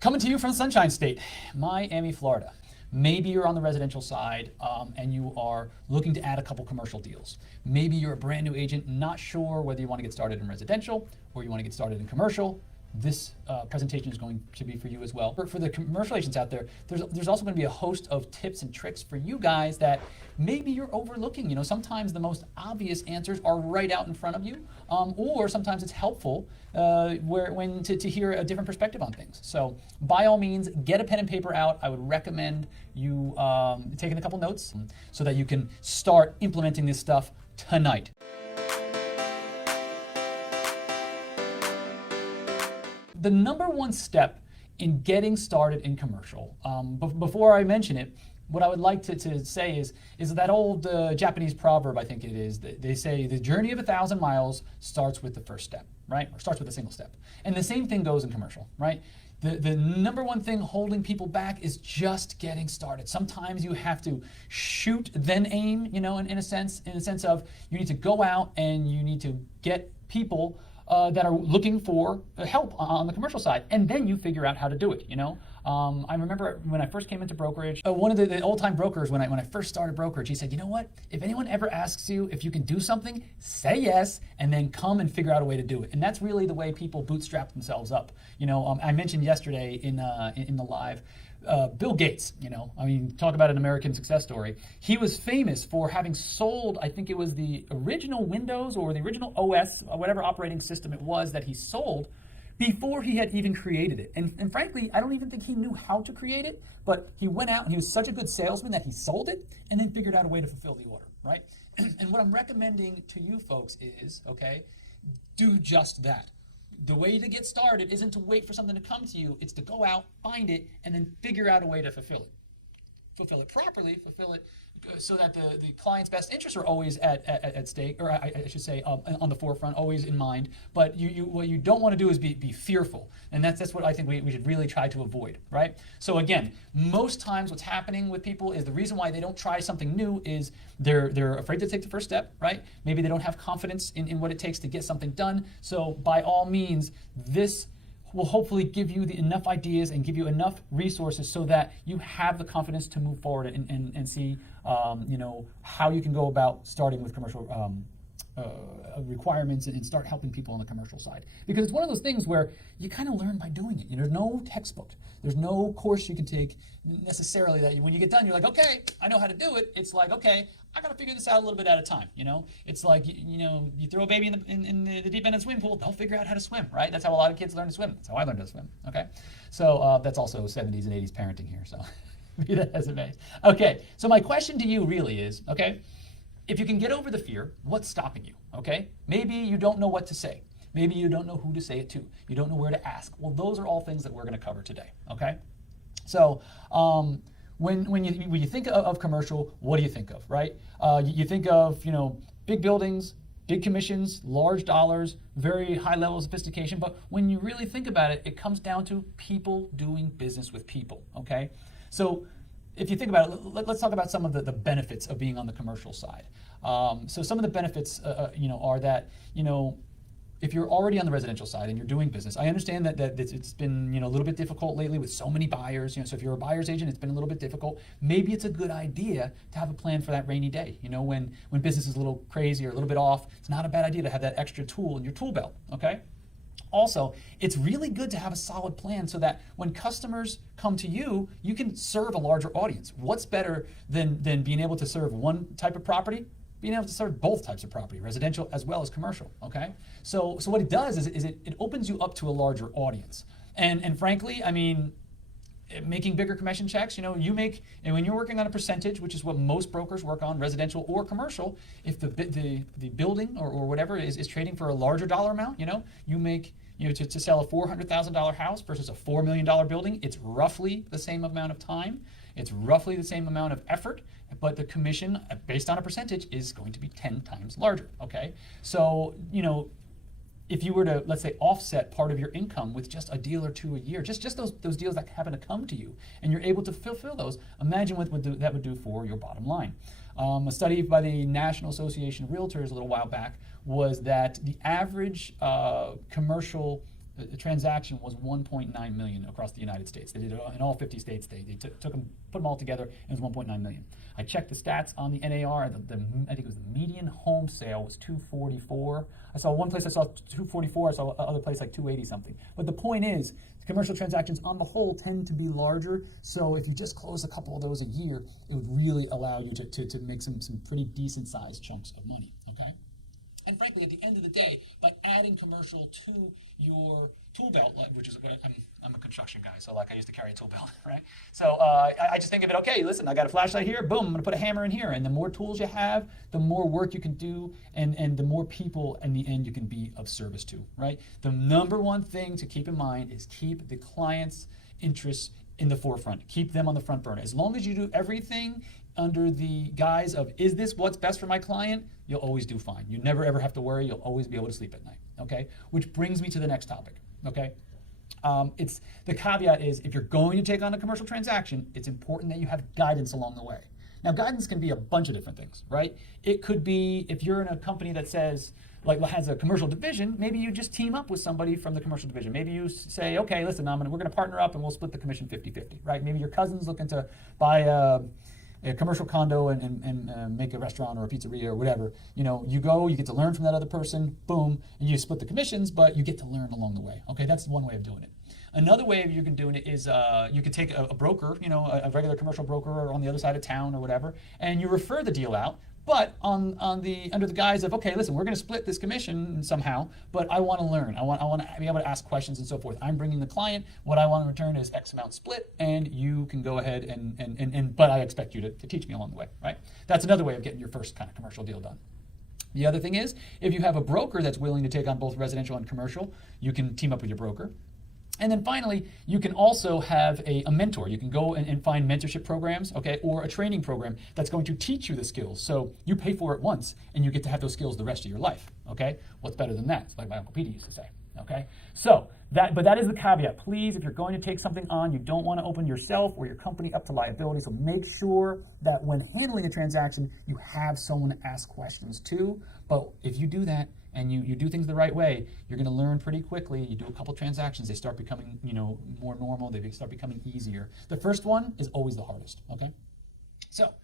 Coming to you from the Sunshine State, Miami, Florida. Maybe you're on the residential side and you are looking to add a couple commercial deals. Maybe you're a brand new agent, not sure whether you want to get started in residential or you want to get started in commercial. This presentation is going to be for you as well. For the commercial agents out there, there's also going to be a host of tips and tricks for you guys that maybe you're overlooking. You know, sometimes the most obvious answers are right out in front of you, or sometimes it's helpful to hear a different perspective on things. So by all means, get a pen and paper out. I would recommend you taking a couple notes so that you can start implementing this stuff tonight. The number one step in getting started in commercial, before I mention it, what I would like to say is that old Japanese proverb, I think it is, they say the journey of 1,000 miles starts with the first step, right? Or starts with a single step. And the same thing goes in commercial, right? The number one thing holding people back is just getting started. Sometimes you have to shoot, then aim, you know, in a sense of you need to go out and you need to get people that are looking for help on the commercial side, and then you figure out how to do it, you know? I remember when I first came into brokerage, one of the old-time brokers, when I first started brokerage, he said, you know what? If anyone ever asks you if you can do something, say yes, and then come and figure out a way to do it. And that's really the way people bootstrap themselves up. You know, I mentioned yesterday in the live, Bill Gates, you know, I mean, talk about an American success story. He was famous for having sold, I think it was the original Windows or the original OS, whatever operating system it was that he sold, before he had even created it. And frankly, I don't even think he knew how to create it, but he went out and he was such a good salesman that he sold it and then figured out a way to fulfill the order, right? And what I'm recommending to you folks is, okay, do just that. The way to get started isn't to wait for something to come to you, it's to go out, find it, and then figure out a way to fulfill it. Fulfill it properly, fulfill it so that the client's best interests are always at stake, or I should say on the forefront, always in mind. But what you don't want to do is be fearful. And that's what I think we should really try to avoid, right? So again, most times what's happening with people is the reason why they don't try something new is they're afraid to take the first step, right? Maybe they don't have confidence in what it takes to get something done. So by all means, this will hopefully give you enough ideas and give you enough resources so that you have the confidence to move forward and see you know, how you can go about starting with commercial requirements and start helping people on the commercial side. Because it's one of those things where you kind of learn by doing it. You know, there's no textbook. There's no course you can take necessarily that when you get done, you're like, okay, I know how to do it. It's like, okay, I got to figure this out a little bit at a time, you know? It's like, you know, you throw a baby in the deep end of the swimming pool, they'll figure out how to swim, right? That's how a lot of kids learn to swim. That's how I learned how to swim, okay? So that's also 70s and 80s parenting here, so be that as it may. Okay, so my question to you really is, okay, if you can get over the fear, what's stopping you, okay? Maybe you don't know what to say. Maybe you don't know who to say it to. You don't know where to ask. Well, those are all things that we're gonna cover today, okay? So when you think of commercial, what do you think of, right? You think of, you know, big buildings, big commissions, large dollars, very high level of sophistication, but when you really think about it, it comes down to people doing business with people, okay? So if you think about it, let's talk about some of the benefits of being on the commercial side. So some of the benefits, you know, are that, you know, if you're already on the residential side and you're doing business, I understand that it's been, you know, a little bit difficult lately with so many buyers. You know, so if you're a buyer's agent, it's been a little bit difficult. Maybe it's a good idea to have a plan for that rainy day. You know, when business is a little crazy or a little bit off, it's not a bad idea to have that extra tool in your tool belt. Okay. Also, it's really good to have a solid plan so that when customers come to you, you can serve a larger audience. What's better than being able to serve one type of property? Being able to serve both types of property, residential as well as commercial, okay? So what it does is it opens you up to a larger audience. And frankly, I mean, making bigger commission checks, you know, and when you're working on a percentage, which is what most brokers work on, residential or commercial, if the building or whatever is trading for a larger dollar amount, you know, you make, you know, to sell a $400,000 house versus a $4 million building, it's roughly the same amount of time, it's roughly the same amount of effort, but the commission based on a percentage is going to be 10 times larger, okay? So, you know, if you were to, let's say, offset part of your income with just a deal or two a year, just those deals that happen to come to you, and you're able to fulfill those, imagine what that would do for your bottom line. A study by the National Association of Realtors a little while back was that the average commercial a transaction was 1.9 million across the United States. They did it in all 50 states. They took them, put them all together, and it was 1.9 million. I checked the stats on the NAR. I think it was the median home sale was 244. I saw one place I saw 244. I saw other place like 280 something. But the point is, commercial transactions on the whole tend to be larger. So if you just close a couple of those a year, it would really allow you to make some pretty decent sized chunks of money. Okay. And frankly, at the end of the day, by adding commercial to your tool belt, which is what I'm a construction guy, so like I used to carry a tool belt, right? So I just think of it, okay, listen, I got a flashlight here, boom, I'm gonna put a hammer in here. And the more tools you have, the more work you can do, and the more people in the end you can be of service to, right? The number one thing to keep in mind is keep the client's interests in the forefront. Keep them on the front burner. As long as you do everything under the guise of, is this what's best for my client? You'll always do fine. You never ever have to worry. You'll always be able to sleep at night, okay? Which brings me to the next topic, okay? It's the caveat is, if you're going to take on a commercial transaction, it's important that you have guidance along the way. Now, guidance can be a bunch of different things, right? It could be, if you're in a company that says, like has a commercial division, maybe you just team up with somebody from the commercial division. Maybe you say, okay, listen, we're gonna partner up and we'll split the commission 50-50, right? Maybe your cousin's looking to buy a commercial condo and make a restaurant or a pizzeria or whatever. You know, you go, you get to learn from that other person, boom, and you split the commissions, but you get to learn along the way. Okay, that's one way of doing it. Another way of you can doing it is you could take a broker, you know, a regular commercial broker or on the other side of town or whatever, and you refer the deal out. But under the guise of, okay, listen, we're going to split this commission somehow, but I want to learn. I want to be able to ask questions and so forth. I'm bringing the client. What I want in return is X amount split, and you can go ahead but I expect you to teach me along the way, right? That's another way of getting your first kind of commercial deal done. The other thing is, if you have a broker that's willing to take on both residential and commercial, you can team up with your broker. And then finally, you can also have a mentor. You can go and find mentorship programs, okay, or a training program that's going to teach you the skills. So you pay for it once, and you get to have those skills the rest of your life, okay? What's better than that? It's like my Uncle Petey used to say, okay? So that is the caveat. Please, if you're going to take something on, you don't want to open yourself or your company up to liability. So make sure that when handling a transaction, you have someone to ask questions to. But if you do that, and you do things the right way, you're going to learn pretty quickly. You do a couple transactions, they start becoming, you know, more normal. They start becoming easier. The first one is always the hardest, okay? So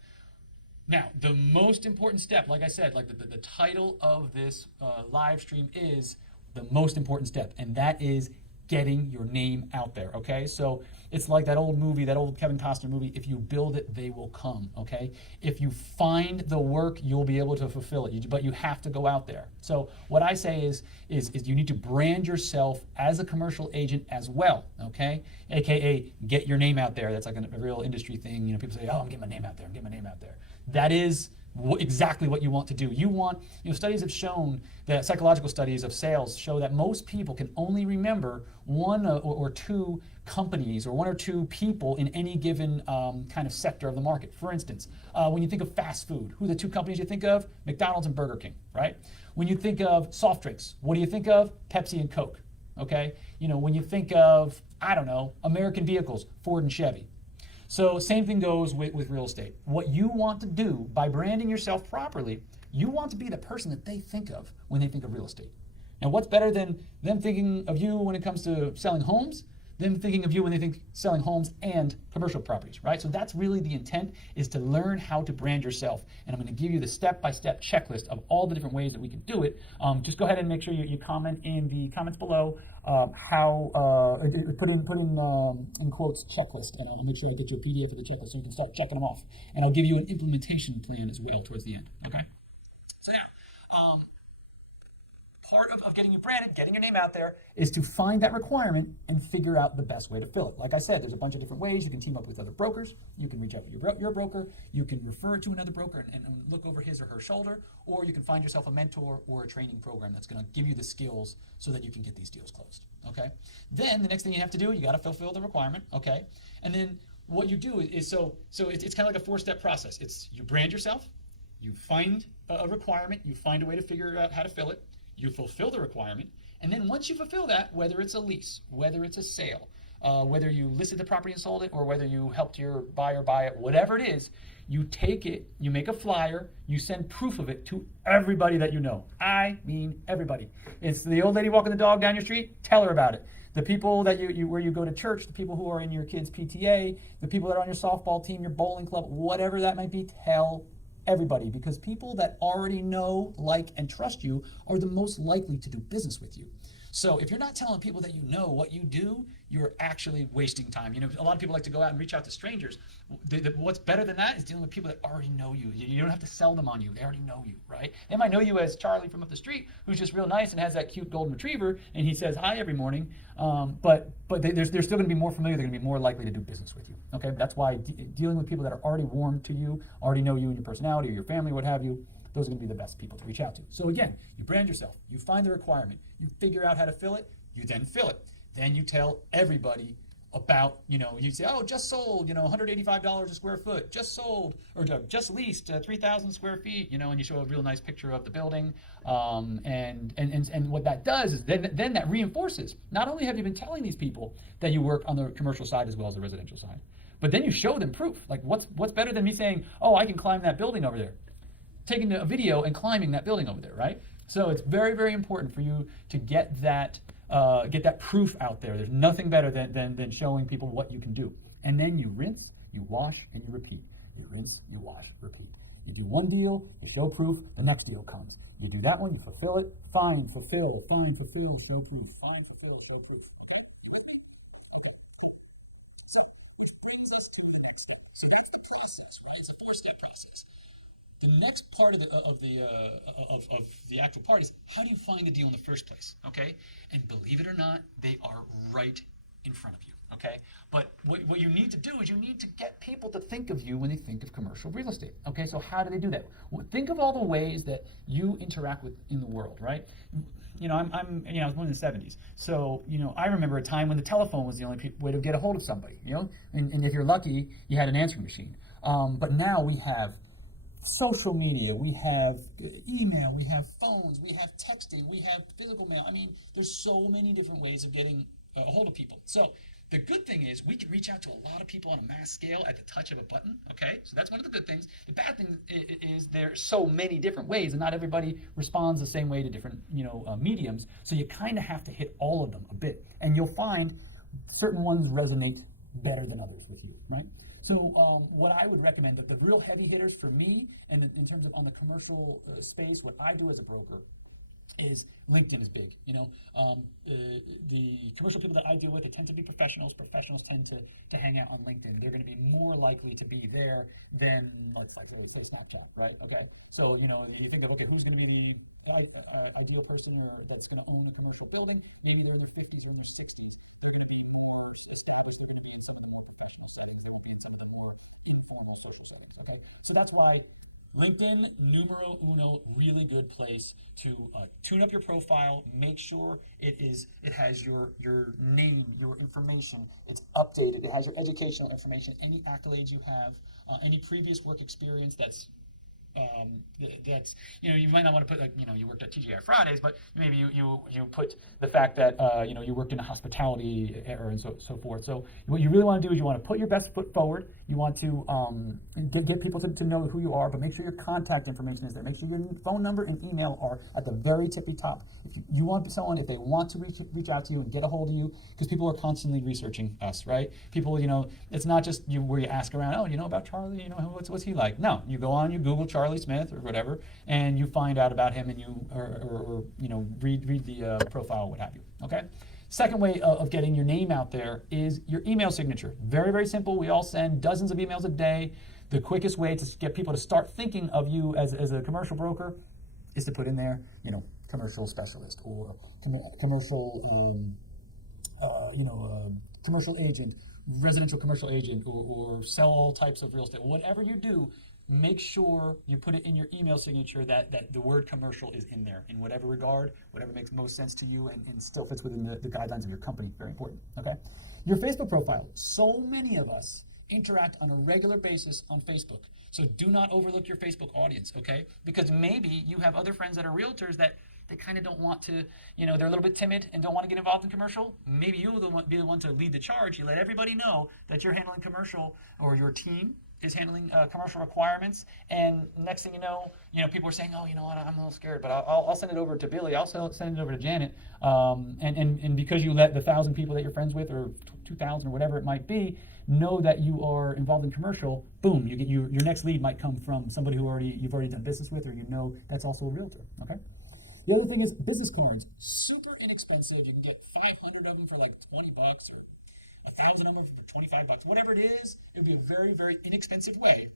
now, the most important step, like I said, like the title of this live stream is the most important step, and that is getting your name out there, okay? So it's like that old movie, that old Kevin Costner movie, if you build it, they will come, okay? If you find the work, you'll be able to fulfill it, but you have to go out there. So what I say is you need to brand yourself as a commercial agent as well, okay? AKA get your name out there. That's like a real industry thing. You know, people say, oh, I'm getting my name out there, I'm getting my name out there. That is exactly what you want to do. You want, you know, studies have shown that, psychological studies of sales show that most people can only remember one or two companies or one or two people in any given kind of sector of the market. For instance, when you think of fast food, who are the two companies you think of? McDonald's and Burger King, right? When you think of soft drinks, what do you think of? Pepsi and Coke, okay? You know, when you think of, I don't know, American vehicles, Ford and Chevy. So same thing goes with real estate. What you want to do by branding yourself properly, you want to be the person that they think of when they think of real estate. And what's better than them thinking of you when it comes to selling homes, them thinking of you when they think selling homes and commercial properties, right? So that's really the intent, is to learn how to brand yourself. And I'm going to give you the step-by-step checklist of all the different ways that we can do it. Just go ahead and make sure you comment in the comments below put in quotes checklist, and I'll make sure I get you a PDF of the checklist so you can start checking them off. And I'll give you an implementation plan as well towards the end, okay? So now, part of getting you branded, getting your name out there, is to find that requirement and figure out the best way to fill it. Like I said, there's a bunch of different ways. You can team up with other brokers. You can reach out to your broker. You can refer to another broker and look over his or her shoulder, or you can find yourself a mentor or a training program that's going to give you the skills so that you can get these deals closed, okay? Then the next thing you have to do, you got to fulfill the requirement, okay? And then what you do is, so it's kind of like a four-step process. It's you brand yourself, you find a requirement, you find a way to figure out how to fill it, you fulfill the requirement, and then once you fulfill that, whether it's a lease, whether it's a sale, whether you listed the property and sold it, or whether you helped your buyer buy it, whatever it is, you take it, you make a flyer, you send proof of it to everybody that you know. I mean everybody. It's the old lady walking the dog down your street, tell her about it. The people that where you go to church, the people who are in your kids' PTA, the people that are on your softball team, your bowling club, whatever that might be, tell everybody, because people that already know, like, and trust you are the most likely to do business with you. So if you're not telling people that you know what you do, you're actually wasting time. You know, a lot of people like to go out and reach out to strangers. What's better than that is dealing with people that already know you. You don't have to sell them on you. They already know you, right? They might know you as Charlie from up the street, who's just real nice and has that cute golden retriever, and he says hi every morning. But they're still going to be more familiar. They're going to be more likely to do business with you. Okay, that's why dealing with people that are already warm to you, already know you and your personality or your family, what have you, those are going to be the best people to reach out to. So again, you brand yourself, you find the requirement, you figure out how to fill it, you then fill it. Then you tell everybody about, you say, oh, just sold, $185 a square foot, just sold, or just leased 3,000 square feet, and you show a real nice picture of the building. And what that does is then that reinforces, not only have you been telling these people that you work on the commercial side as well as the residential side, but then you show them proof. Like what's better than me saying, oh, I can climb that building over there? Taking a video and climbing that building over there, right? So it's very, very important for you to get that proof out there. There's nothing better than showing people what you can do. And then you rinse, you wash, and you repeat. You rinse, you wash, repeat. You do one deal, you show proof, the next deal comes. You do that one, you fulfill it, find, fulfill, show proof, find, fulfill, show proof. Okay? You with me? Okay, cool. So, which brings us to the next step. So that's the process, right? It's a 4-step process. The next part of the actual part is, how do you find the deal in the first place, okay? And believe it or not, they are right in front of you, okay? But what you need to do is you need to get people to think of you when they think of commercial real estate, okay? So how do they do that? Well, think of all the ways that you interact with in the world, right? I was born in the 70s, so I remember a time when the telephone was the only way to get a hold of somebody, and if you're lucky, you had an answering machine. But now we have social media, we have email, we have phones, we have texting, we have physical mail. I mean, there's so many different ways of getting a hold of people. So the good thing is we can reach out to a lot of people on a mass scale at the touch of a button, okay? So that's one of the good things. The bad thing is there's so many different ways, and not everybody responds the same way to different mediums. So you kind of have to hit all of them a bit, and you'll find certain ones resonate better than others with you, right? So what I would recommend, that the real heavy hitters for me, and in terms of on the commercial space, what I do as a broker is LinkedIn is big. The commercial people that I deal with, they tend to be professionals. Professionals tend to hang out on LinkedIn. They're going to be more likely to be there than, let's say Snapchat, right? Okay. So you think of, okay, who's going to be the ideal person or that's going to own a commercial building? Maybe they're in their 50s or in their 60s. They're going to be more established. They're going to be in some of the more professional settings. They won't be in some of the more informal social settings. Okay. So that's why LinkedIn, numero uno, really good place to tune up your profile, make sure it has your name, your information, it's updated, it has your educational information, any accolades you have, any previous work experience that's you might not want to put you worked at TGI Fridays, but maybe you put the fact that you worked in a hospitality era and so forth. So what you really want to do is you want to put your best foot forward. You want to get people to know who you are, but make sure your contact information is there. Make sure your phone number and email are at the very tippy top. If you want someone, if they want to reach out to you and get a hold of you, because people are constantly researching us, right? People, it's not just where you ask around, oh, about Charlie, what's he like? No, you go on, you Google Charlie Smith or whatever, and you find out about him, and you read the profile, what have you. Okay. Second way of getting your name out there is your email signature. Very, very simple. We all send dozens of emails a day. The quickest way to get people to start thinking of you as a commercial broker is to put in there, commercial specialist or commercial, commercial agent, residential commercial agent, or sell all types of real estate. Whatever you do, make sure you put it in your email signature that the word commercial is in there in whatever regard, whatever makes most sense to you and still fits within the guidelines of your company. Very important, okay? Your Facebook profile. So many of us interact on a regular basis on Facebook. So do not overlook your Facebook audience, okay? Because maybe you have other friends that are realtors that they kind of don't want to, they're a little bit timid and don't want to get involved in commercial, maybe you'll be the one to lead the charge. You let everybody know that you're handling commercial, or your team is handling commercial requirements, and next thing you know, people are saying, oh, you know what, I'm a little scared, but I'll send it over to Billy, I'll send it over to Janet, and because you let the 1,000 people that you're friends with, or 2,000 or whatever it might be, know that you are involved in commercial, boom, you get your next lead might come from somebody who you've already done business with, or that's also a realtor. Okay. The other thing is business cards, super inexpensive. You can get 500 of them for like $20, or 1,000 of them for $25, whatever it is. It would be a very, very inexpensive way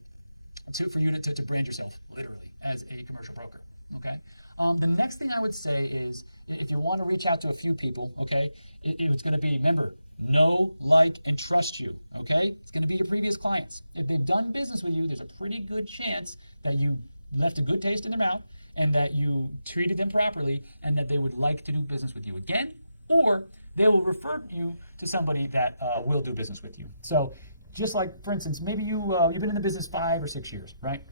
for you to brand yourself, literally, as a commercial broker. Okay. The next thing I would say is, if you want to reach out to a few people, okay, it's going to be, remember, know, like, and trust you. Okay. It's going to be your previous clients. If they've done business with you, there's a pretty good chance that you left a good taste in their mouth, and that you treated them properly, and that they would like to do business with you again, or they will refer you to somebody that will do business with you. So just like, for instance, maybe you've been in the business 5 or 6 years, right?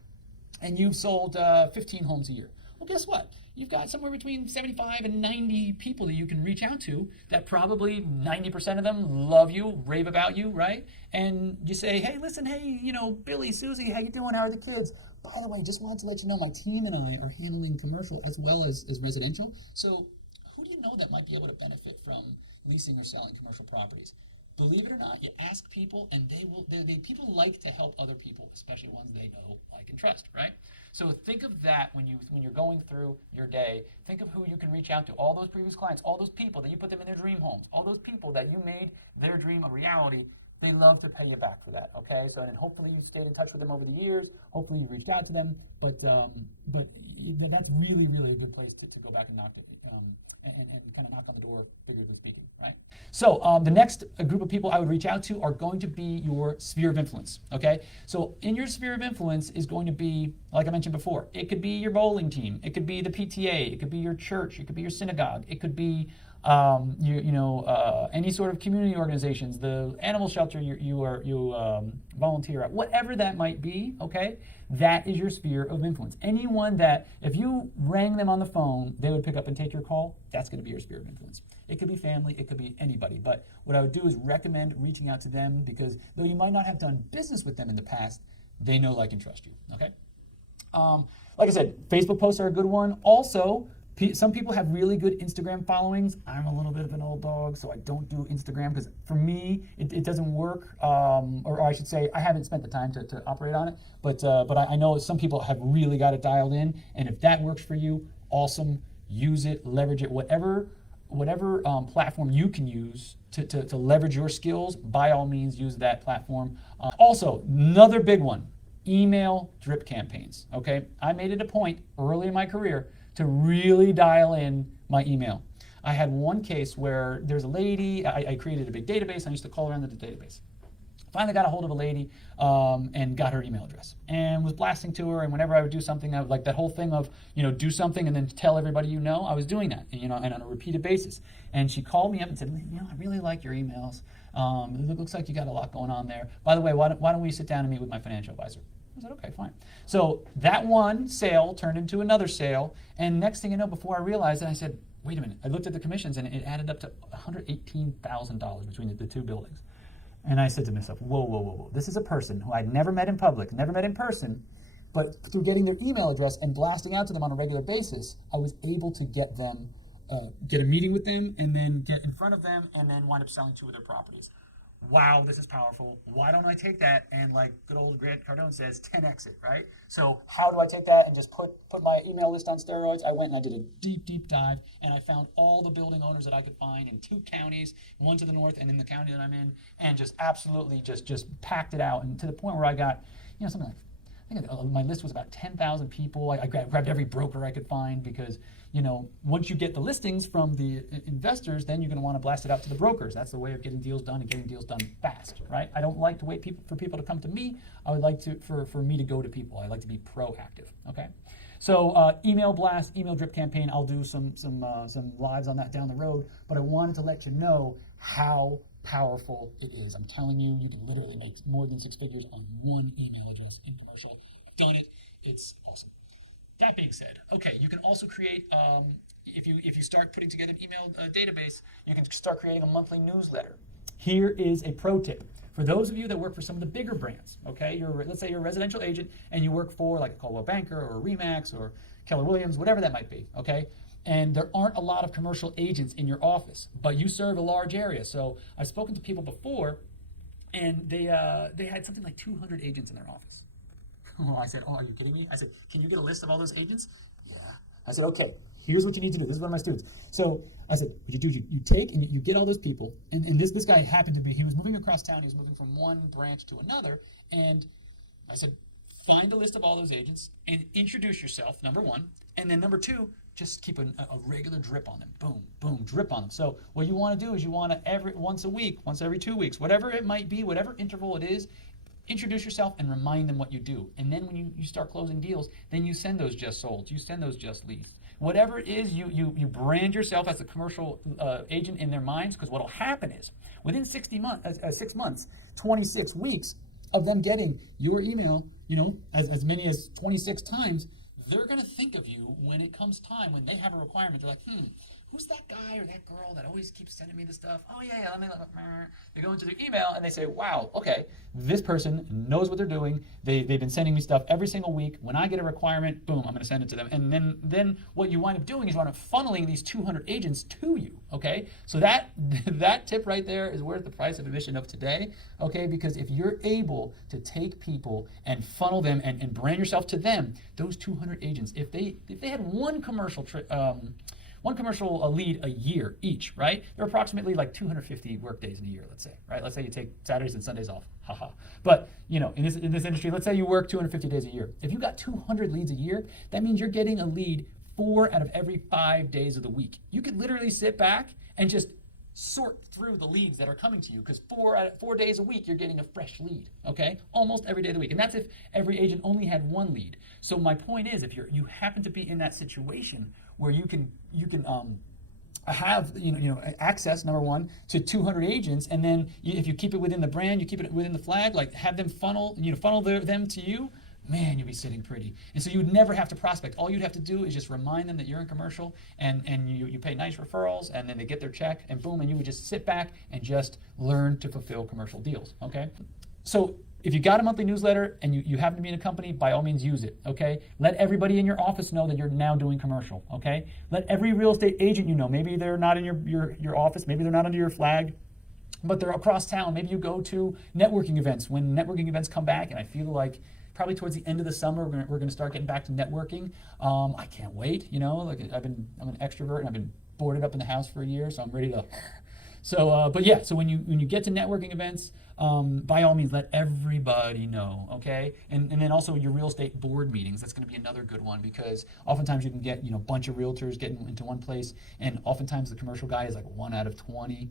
And you've sold 15 homes a year. Well, guess what? You've got somewhere between 75 and 90 people that you can reach out to, that probably 90% of them love you, rave about you, right? And you say, hey, listen, hey, Billy, Susie, how you doing? How are the kids? By the way, just wanted to let you know my team and I are handling commercial as well as residential. So who do you know that might be able to benefit from leasing or selling commercial properties? Believe it or not, you ask people, and people like to help other people, especially ones they know, like, and trust, right? So think of that when you're going through your day. Think of who you can reach out to, all those previous clients, all those people that you put them in their dream homes, all those people that you made their dream a reality. They love to pay you back for that, okay? So, and hopefully you stayed in touch with them over the years. Hopefully you reached out to them, but that's really, really a good place to go back and and kind of knock on the door, figuratively speaking, right? So the next group of people I would reach out to are going to be your sphere of influence, okay? So in your sphere of influence is going to be, like I mentioned before, it could be your bowling team, it could be the PTA, it could be your church, it could be your synagogue, it could be any sort of community organizations, the animal shelter you volunteer at, whatever that might be, okay? That is your sphere of influence. Anyone that, if you rang them on the phone, they would pick up and take your call, that's going to be your sphere of influence. It could be family, it could be anybody, but what I would do is recommend reaching out to them, because though you might not have done business with them in the past, they know, like, and trust you, okay? Like I said, Facebook posts are a good one. Also, some people have really good Instagram followings. I'm a little bit of an old dog, so I don't do Instagram, because for me, it doesn't work. Or I should say, I haven't spent the time to operate on it. But I know some people have really got it dialed in. And if that works for you, awesome. Use it, leverage it, whatever platform you can use to leverage your skills, by all means, use that platform. Also, another big one, email drip campaigns. Okay, I made it a point early in my career to really dial in my email. I had one case where there's a lady, I created a big database, I used to call around the database. Finally got a hold of a lady and got her email address and was blasting to her, and whenever I would do something, I would, like that whole thing of, do something and then tell everybody I was doing that, and on a repeated basis. And she called me up and said, I really like your emails. It looks like you got a lot going on there. By the way, why don't we sit down and meet with my financial advisor? I said, okay, fine. So that one sale turned into another sale, and next thing you know, before I realized it, I said, wait a minute. I looked at the commissions, and it added up to $118,000 between the two buildings. And I said to myself, whoa. This is a person who I'd never met in public, never met in person, but through getting their email address and blasting out to them on a regular basis, I was able to get them, get a meeting with them, and then get in front of them, and then wind up selling 2 of their properties. Wow, this is powerful. Why don't I take that and, like good old Grant Cardone says, 10x it, right? So how do I take that and just put my email list on steroids? I went and I did a deep dive, and I found all the building owners that I could find in 2 counties, one to the north and in the county that I'm in, and just absolutely just packed it out, and to the point where I got, something like, I think my list was about 10,000 people. I grabbed every broker I could find, because once you get the listings from the investors, then you're going to want to blast it out to the brokers. That's the way of getting deals done, and getting deals done fast, right? I don't like to wait for people to come to me. I would like for me to go to people. I like to be proactive, okay? So email blast, email drip campaign, I'll do some lives on that down the road, but I wanted to let you know how powerful it is. I'm telling you, you can literally make more than 6 figures on one email address in commercial. I've done it. It's awesome. That being said, okay, you can also create, if you start putting together an email database, you can start creating a monthly newsletter. Here is a pro tip. For those of you that work for some of the bigger brands, okay, let's say you're a residential agent and you work for like a Coldwell Banker or Remax or Keller Williams, whatever that might be, okay? And there aren't a lot of commercial agents in your office, but you serve a large area. So I've spoken to people before and they had something like 200 agents in their office. Well, I said, oh, are you kidding me? I said, can you get a list of all those agents? Yeah. I said, okay, here's what you need to do. This is one of my students. So I said, what you do, you take and you get all those people. And this guy happened to be, he was moving across town. He was moving from one branch to another. And I said, find a list of all those agents and introduce yourself, number one. And then number two, just keep a regular drip on them. Boom, boom, drip on them. So what you want to do is you want to once a week, once every 2 weeks, whatever it might be, whatever interval it is, introduce yourself and remind them what you do. And then when you start closing deals, then you send those just solds, you send those just leads. Whatever it is, you brand yourself as a commercial agent in their minds, because what will happen is within 6 months, 26 weeks of them getting your email, as many as 26 times, they're going to think of you when it comes time, when they have a requirement. They're like, who's that guy or that girl that always keeps sending me the stuff? Oh, yeah, let me look. They go into their email and they say, wow, okay, this person knows what they're doing. They've been sending me stuff every single week. When I get a requirement, boom, I'm going to send it to them. And then what you wind up doing is you wind up funneling these 200 agents to you, okay? So that tip right there is worth the price of admission of today, okay? Because if you're able to take people and funnel them and brand yourself to them, those 200 agents, if they had one commercial lead a year each, right? There are approximately like 250 work days in a year, let's say, right? Let's say you take Saturdays and Sundays off, haha. But in this industry, let's say you work 250 days a year. If you got 200 leads a year, that means you're getting a lead 4 out of every 5 days of the week. You could literally sit back and just sort through the leads that are coming to you, because 4 days a week you're getting a fresh lead, okay? Almost every day of the week. And that's if every agent only had one lead. So my point is, if you happen to be in that situation where you can have access, number one, to 200 agents, and then if you keep it within the brand, you keep it within the flag, like have them funnel them to you, man, you'd be sitting pretty. And so you would never have to prospect. All you'd have to do is just remind them that you're in commercial, and you pay nice referrals, and then they get their check, and boom, and you would just sit back and just learn to fulfill commercial deals, okay? So if you got a monthly newsletter and you happen to be in a company, by all means use it, okay? Let everybody in your office know that you're now doing commercial, okay? Let every real estate agent maybe they're not in your office, maybe they're not under your flag, but they're across town. Maybe you go to networking events. When networking events come back, and I feel like probably towards the end of the summer, we're going to start getting back to networking. I can't wait. I'm an extrovert, and I've been boarded up in the house for a year, so I'm ready to. So, but yeah, so when you get to networking events, by all means, let everybody know, okay? And then also your real estate board meetings, that's gonna be another good one, because oftentimes you can get, a bunch of realtors getting into one place, and oftentimes the commercial guy is like 1 out of 20,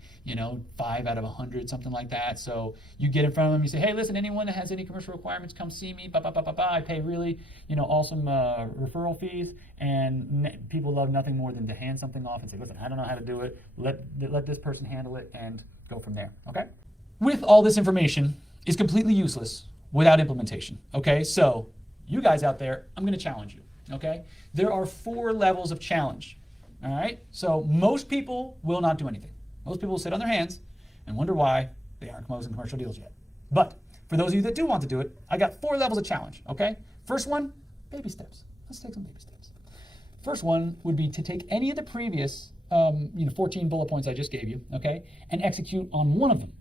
5 out of 100, something like that. So you get in front of them, you say, hey, listen, anyone that has any commercial requirements, come see me, I pay really, awesome referral fees, and people love nothing more than to hand something off and say, listen, I don't know how to do it, let this person handle it, and go from there, okay? With all this information is completely useless without implementation, okay? So you guys out there, I'm gonna challenge you, okay? There are 4 levels of challenge, all right? So most people will not do anything. Most people will sit on their hands and wonder why they aren't closing commercial deals yet. But for those of you that do want to do it, I got 4 levels of challenge, okay? First one, baby steps. Let's take some baby steps. First one would be to take any of the previous 14 bullet points I just gave you, okay, and execute on one of them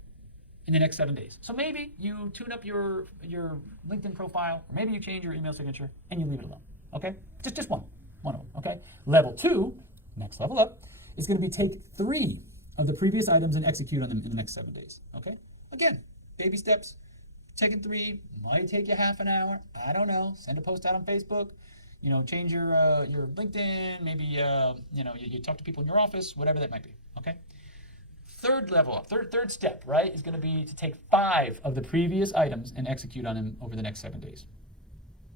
in the next 7 days. So maybe you tune up your LinkedIn profile, or maybe you change your email signature and you leave it alone, okay? Just one of them, okay? Level 2, next level up, is gonna be take 3 of the previous items and execute on them in the next 7 days, okay? Again, baby steps. Taking 3 might take you half an hour. I don't know. Send a post out on Facebook. Change your LinkedIn. Maybe you talk to people in your office, whatever that might be. Okay. Third level up, third step, right, is going to be to take 5 of the previous items and execute on them over the next 7 days.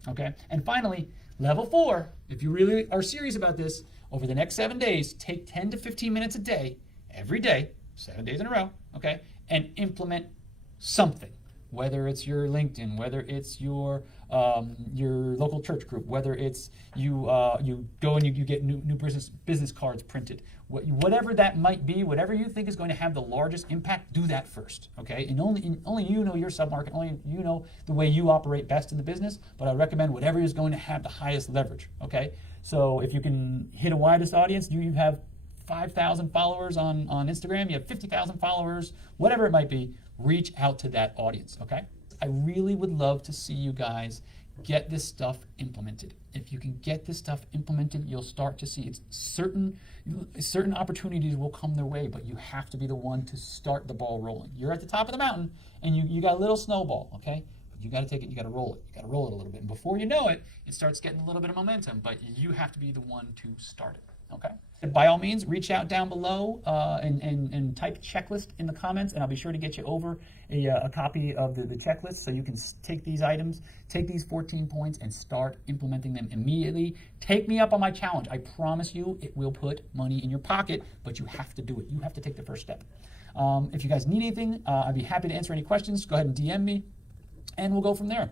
Okay. And finally, level 4, if you really are serious about this, over the next 7 days, take 10 to 15 minutes a day, every day, 7 days in a row. Okay, and implement something. whether it's your LinkedIn, whether it's your local church group, whether it's you go and you get new business cards printed, whatever that might be, whatever you think is going to have the largest impact, do that first, okay? And only you know your submarket, only you know the way you operate best in the business, but I recommend whatever is going to have the highest leverage, okay? So if you can hit a widest audience, you have 5,000 followers on Instagram, you have 50,000 followers, whatever it might be, reach out to that audience, okay? I really would love to see you guys get this stuff implemented. If you can get this stuff implemented, you'll start to see it's certain opportunities will come their way, but you have to be the one to start the ball rolling. You're at the top of the mountain and you got a little snowball, okay? But you got to take it, you got to roll it. You got to roll it a little bit. And before you know it, it starts getting a little bit of momentum, but you have to be the one to start it. Okay. By all means, reach out down below and type checklist in the comments, and I'll be sure to get you over a copy of the checklist so you can take these items, take these 14 points, and start implementing them immediately. Take me up on my challenge. I promise you it will put money in your pocket, but you have to do it. You have to take the first step. If you guys need anything, I'd be happy to answer any questions. Go ahead and DM me, and we'll go from there.